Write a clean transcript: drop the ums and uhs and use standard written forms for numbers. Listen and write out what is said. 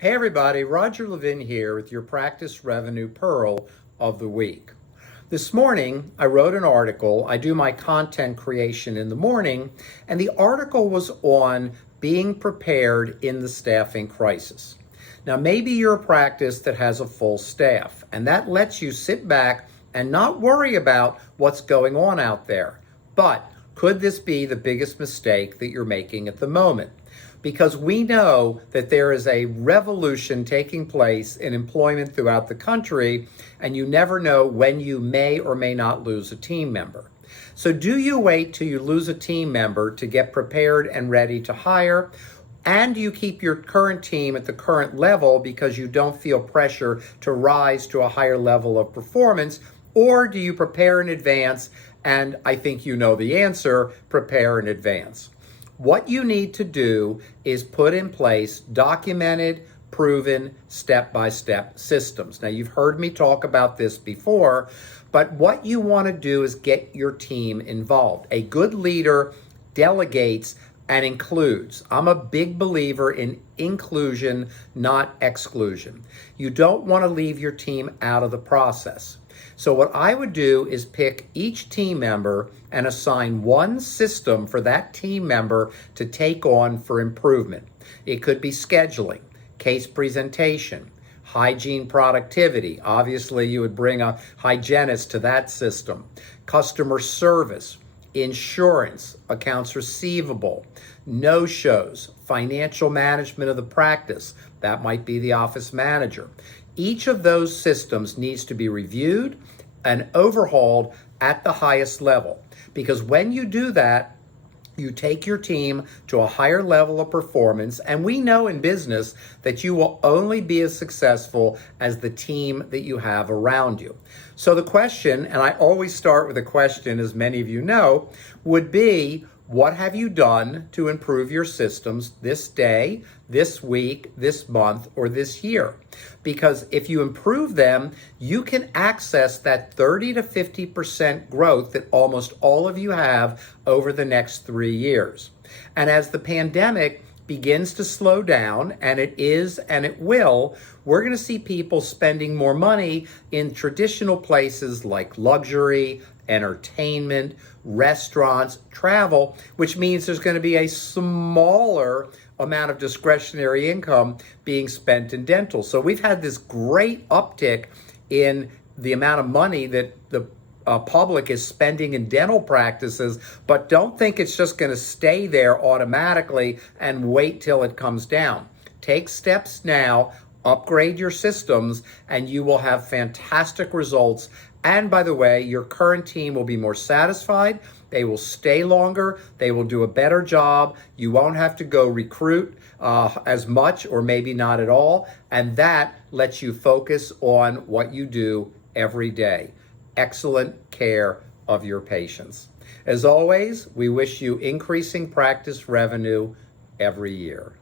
Hey everybody, Roger Levin here with your Practice Revenue Pearl of the Week. This morning, I wrote an article. I do my content creation in the morning, and the article was on being prepared in the staffing crisis. Now, maybe you're a practice that has a full staff, and that lets you sit back and not worry about what's going on out there. But could this be the biggest mistake that you're making at the moment? Because we know that there is a revolution taking place in employment throughout the country, and you never know when you may or may not lose a team member. So do you wait till you lose a team member to get prepared and ready to hire? And do you keep your current team at the current level because you don't feel pressure to rise to a higher level of performance? Or do you prepare in advance? And I think you know the answer, prepare in advance. What you need to do is put in place documented, proven, step-by-step systems. Now, you've heard me talk about this before, but what you want to do is get your team involved. A good leader delegates and includes. I'm a big believer in inclusion, not exclusion. You don't want to leave your team out of the process. So what I would do is pick each team member and assign one system for that team member to take on for improvement. It could be scheduling, case presentation, hygiene productivity. Obviously, you would bring a hygienist to that system. Customer service, insurance, accounts receivable, no-shows, financial management of the practice. That might be the office manager. Each of those systems needs to be reviewed and overhauled at the highest level. Because when you do that, you take your team to a higher level of performance. And we know in business that you will only be as successful as the team that you have around you. So the question, and I always start with a question, as many of you know, would be, what have you done to improve your systems this day, this week, this month, or this year? Because if you improve them, you can access that 30 to 50% growth that almost all of you have over the next 3 years. And as the pandemic begins to slow down, and it is and it will, we're going to see people spending more money in traditional places like luxury, entertainment, restaurants, travel, which means there's going to be a smaller amount of discretionary income being spent in dental. So we've had this great uptick in the amount of money that the public is spending in dental practices, but don't think it's just going to stay there automatically and wait till it comes down. Take steps now, upgrade your systems, and you will have fantastic results. And by the way, your current team will be more satisfied. They will stay longer. They will do a better job. You won't have to go recruit as much, or maybe not at all. And that lets you focus on what you do every day. Excellent care of your patients. As always, we wish you increasing practice revenue every year.